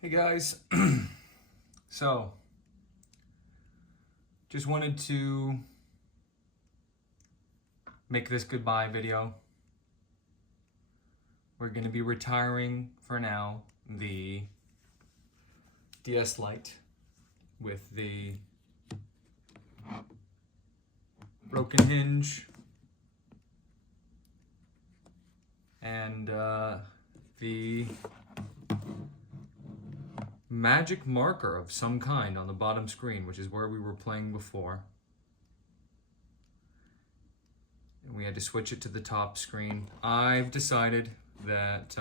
Hey guys, so just wanted to make this goodbye video. We're going to be retiring for now the DS Lite with the broken hinge and the magic marker of some kind on the bottom screen, which is where we were playing before. And we had to switch it to the top screen. I've decided that,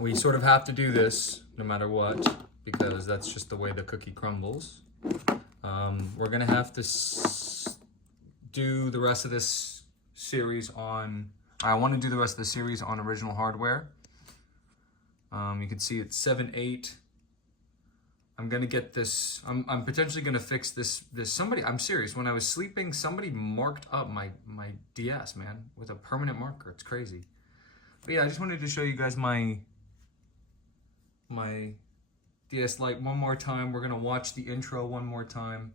we sort of have to do this no matter what, because that's just the way the cookie crumbles. We're gonna have to do the rest of this series on, I want to do the rest of the series on original hardware. You can see it's 7.8. I'm gonna get this. I'm potentially gonna fix this. Somebody. I'm serious. When I was sleeping, somebody marked up my DS, man, with a permanent marker. It's crazy. But yeah, I just wanted to show you guys my DS Lite one more time. We're gonna watch the intro one more time.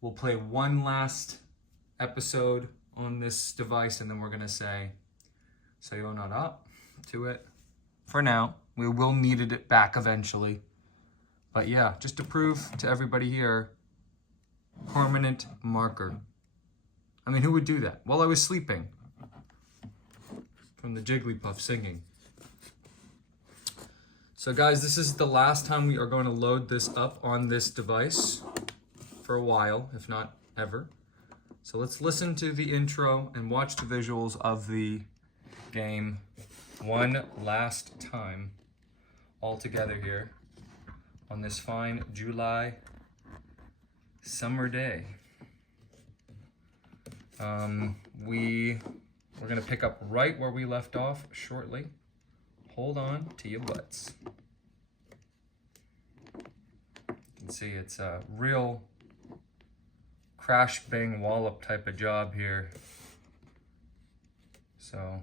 We'll play one last episode on this device, and then we're gonna say Sayōnara to it. For now, we will need it back eventually. But yeah, just to prove to everybody here, permanent marker. I mean, who would do that? While I was sleeping. From the Jigglypuff singing. So guys, this is the last time we are going to load this up on this device for a while, if not ever. So let's listen to the intro and watch the visuals of the game one last time all together here on this fine July summer day. We're gonna pick up right where we left off shortly. Hold on to your butts. You can see it's a real crash bang wallop type of job here. So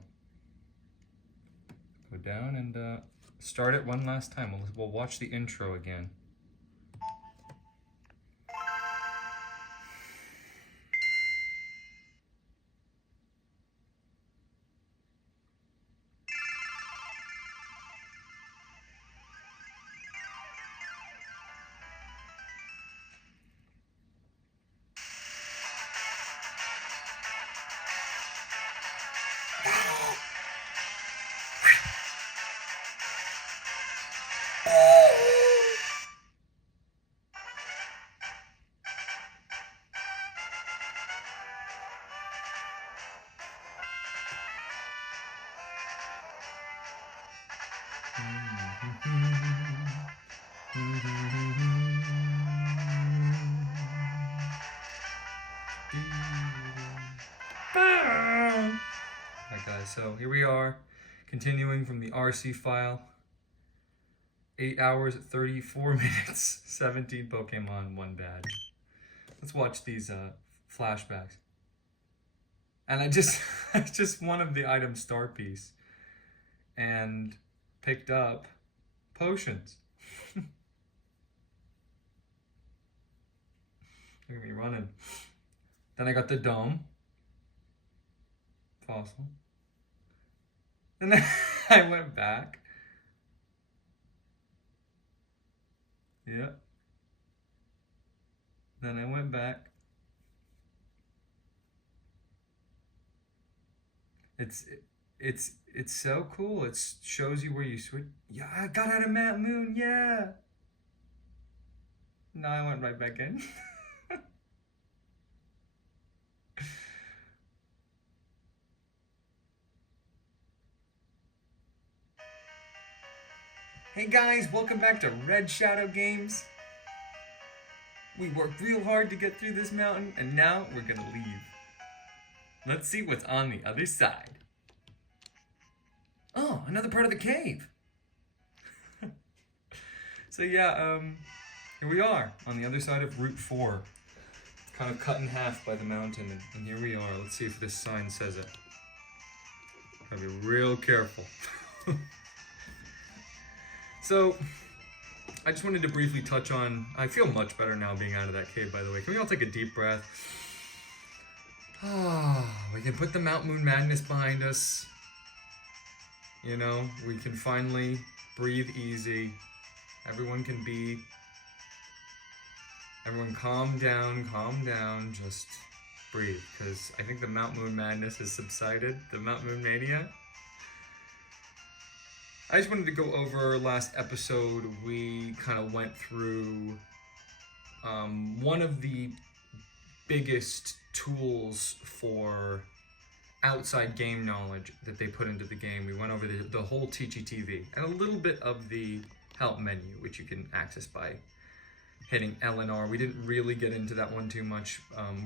go down and start it one last time. We'll watch the intro again. Alright guys, so here we are, continuing from the RC file. 8 hours, 34 minutes, 17 Pokemon, 1 badge. Let's watch these flashbacks. And I just one of the items star piece and picked up potions. Look at me running. Then I got the dome. Fossil. And then I went back. Yeah. Then I went back. It's so cool. It shows you where you switch. Yeah, I got out of Mount Moon. Yeah. No, I went right back in. Hey guys, welcome back to Red Shadow Games. We worked real hard to get through this mountain, and now we're gonna leave. Let's see what's on the other side. Oh, another part of the cave. So yeah, here we are on the other side of Route 4. It's kind of cut in half by the mountain, and here we are. Let's see if this sign says it. Gotta be real careful. So, I just wanted to briefly touch on, I feel much better now being out of that cave, by the way. Can we all take a deep breath? We can put the Mount Moon Madness behind us. You know, we can finally breathe easy. Everyone calm down, just breathe. Because I think the Mount Moon Madness has subsided, the Mount Moon Mania. I just wanted to go over last episode. We kind of went through one of the biggest tools for outside game knowledge that they put into the game. We went over the whole TV and a little bit of the help menu, which you can access by hitting L and R. We didn't really get into that one too much.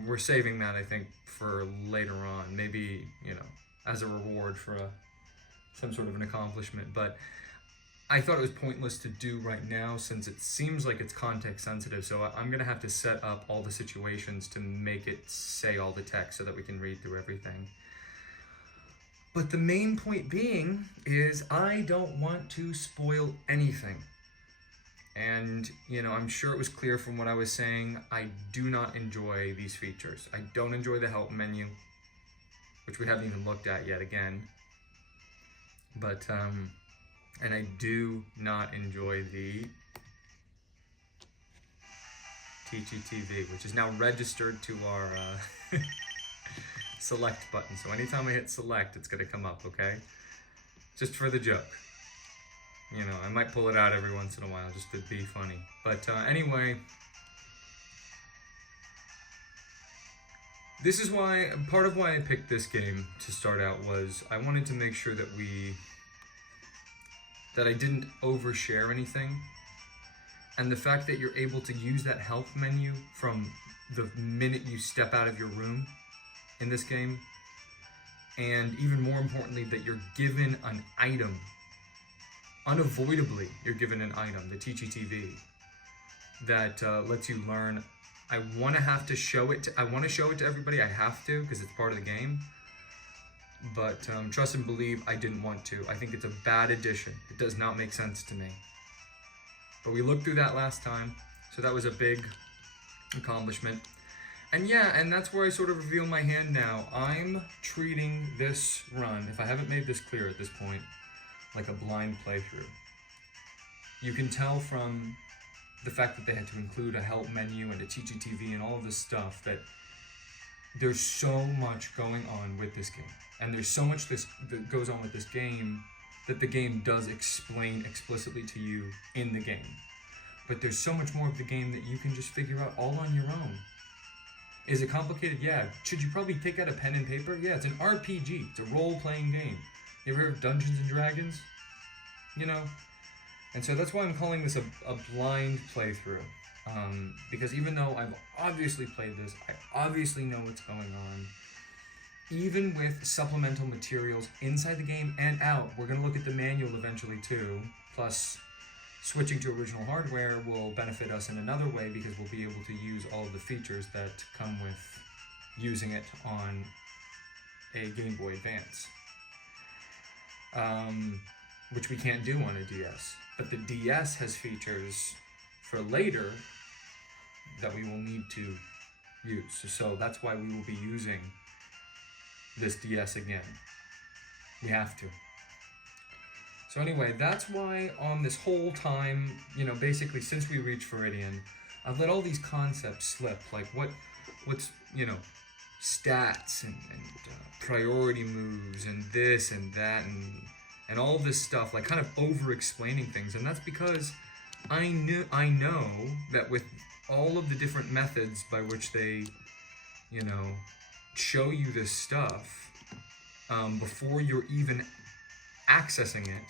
We're saving that, I think, for later on, maybe, you know, as a reward for some sort of an accomplishment. But I thought it was pointless to do right now since it seems like it's context sensitive. So I'm gonna have to set up all the situations to make it say all the text so that we can read through everything. But the main point being is I don't want to spoil anything. And, you know, I'm sure it was clear from what I was saying, I do not enjoy these features. I don't enjoy the help menu, which we haven't even looked at yet again. But, and I do not enjoy the TV, which is now registered to our select button. So anytime I hit select, it's gonna come up, okay? Just for the joke. You know, I might pull it out every once in a while just to be funny. But anyway, this is why, part of why I picked this game to start out was I wanted to make sure that I didn't overshare anything. And the fact that you're able to use that help menu from the minute you step out of your room in this game, and even more importantly, that you're given an item. Unavoidably, you're given an item, the TV, that lets you learn. I want to show it to everybody. I have to, because it's part of the game. But trust and believe, I didn't want to. I think it's a bad addition. It does not make sense to me. But we looked through that last time, so that was a big accomplishment. And yeah, and that's where I sort of reveal my hand now. I'm treating this run, if I haven't made this clear at this point, like a blind playthrough. You can tell from the fact that they had to include a help menu and a TV and all of this stuff that there's so much going on with this game. And there's so much that goes on with this game that the game does explain explicitly to you in the game. But there's so much more of the game that you can just figure out all on your own. Is it complicated? Yeah. Should you probably take out a pen and paper? Yeah, it's an RPG. It's a role-playing game. You ever heard of Dungeons and Dragons? You know? And so that's why I'm calling this a blind playthrough. Because even though I've obviously played this, I obviously know what's going on. Even with supplemental materials inside the game and out, we're going to look at the manual eventually too. Plus, switching to original hardware will benefit us in another way because we'll be able to use all of the features that come with using it on a Game Boy Advance. Which we can't do on a DS. But the DS has features for later that we will need to use. So that's why we will be using this DS again. We have to. So anyway, that's why on this whole time, you know, basically since we reached Viridian, I've let all these concepts slip, like what's, you know, stats and priority moves and this and that and all this stuff, like kind of over-explaining things. And that's because I know that with all of the different methods by which they, you know, show you this stuff before you're even accessing it,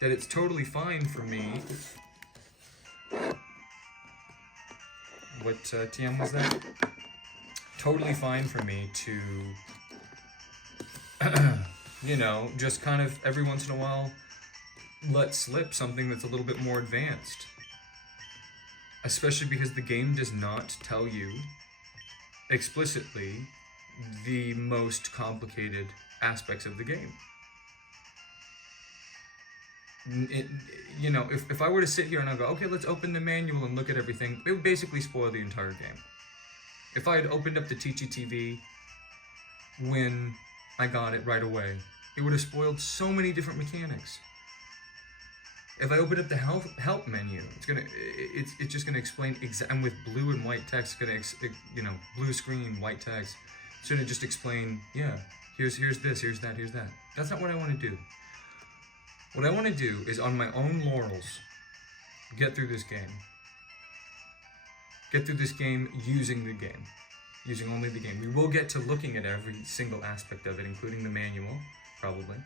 that it's totally fine for me. What TM was that? Totally fine for me to, you know, just kind of every once in a while let slip something that's a little bit more advanced. Especially because the game does not tell you explicitly the most complicated aspects of the game. you know, if I were to sit here and I go, okay, let's open the manual and look at everything, it would basically spoil the entire game. If I had opened up the Teachy TV when I got it right away, it would have spoiled so many different mechanics. If I open up the help menu, it's just gonna explain and with blue and white text, it's gonna you know, blue screen, white text. It's gonna just explain, yeah, here's this, here's that, here's that. That's not what I want to do. What I want to do is, on my own laurels, get through this game. Get through this game using the game, using only the game. We will get to looking at every single aspect of it, including the manual, probably.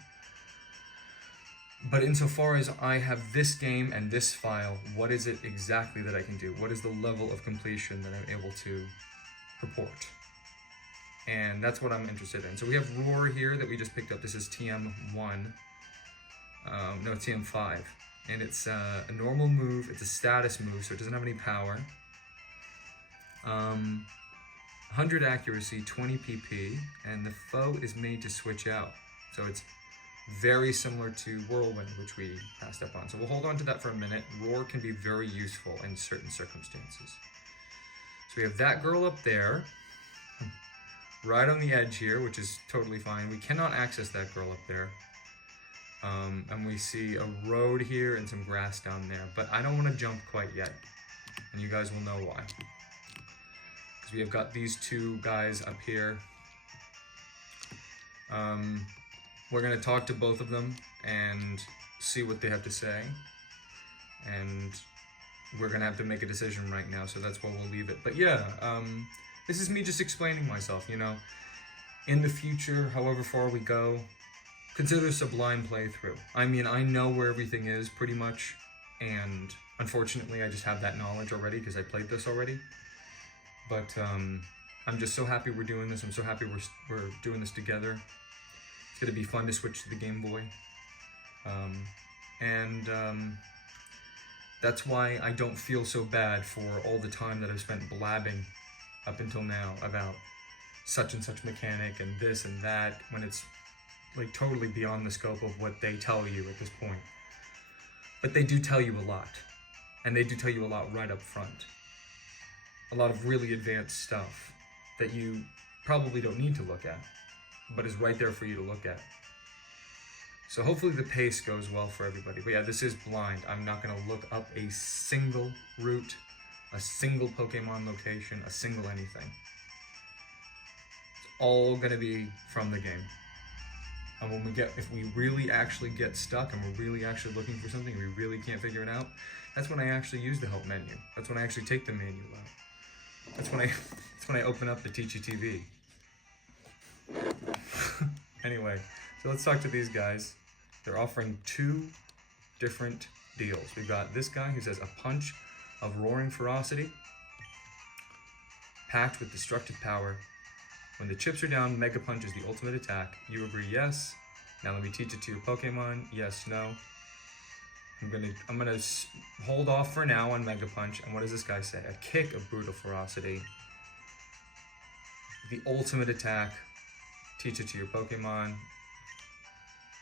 But insofar as I have this game and this file, what is it exactly that I can do? What is the level of completion that I'm able to purport? And that's what I'm interested in. So we have Roar here that we just picked up. This is TM1. No, it's TM5. And it's a normal move. It's a status move, so it doesn't have any power. 100 accuracy, 20 PP, and the foe is made to switch out. So it's very similar to Whirlwind, which we passed up on. So we'll hold on to that for a minute. Roar can be very useful in certain circumstances. So we have that girl up there, right on the edge here, which is totally fine. We cannot access that girl up there. And we see a road here and some grass down there, but I don't want to jump quite yet, and you guys will know why. Because we have got these two guys up here. We're going to talk to both of them and see what they have to say, and we're going to have to make a decision right now, so that's where we'll leave it. But yeah, this is me just explaining myself, you know. In the future, however far we go, consider this a blind playthrough. I mean, I know where everything is pretty much, and unfortunately I just have that knowledge already because I played this already. But I'm just so happy we're doing this. I'm so happy we're doing this together. It's gonna be fun to switch to the Game Boy. That's why I don't feel so bad for all the time that I've spent blabbing up until now about such and such mechanic and this and that, when it's like totally beyond the scope of what they tell you at this point. But they do tell you a lot, and they do tell you a lot right up front. A lot of really advanced stuff that you probably don't need to look at, but is right there for you to look at. So hopefully the pace goes well for everybody. But yeah, this is blind. I'm not gonna look up a single route, a single Pokemon location, a single anything. It's all gonna be from the game. And when if we really actually get stuck and we're really actually looking for something and we really can't figure it out, that's when I actually use the help menu. That's when I actually take the manual out. That's when I open up the Teachy TV. Anyway, so let's talk to these guys. They're offering two different deals. We've got this guy who says a punch of roaring ferocity, packed with destructive power. When the chips are down, Mega Punch is the ultimate attack. You agree, yes. Now let me teach it to your Pokemon. Yes, no. I'm gonna hold off for now on Mega Punch. And what does this guy say? A kick of brutal ferocity. The ultimate attack. Teach it to your Pokemon.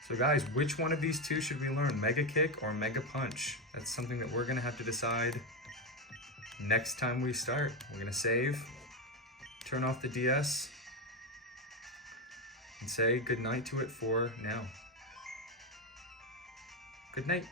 So guys, which one of these two should we learn? Mega Kick or Mega Punch? That's something that we're gonna have to decide next time we start. We're gonna save, turn off the DS, and say goodnight to it for now. Good night.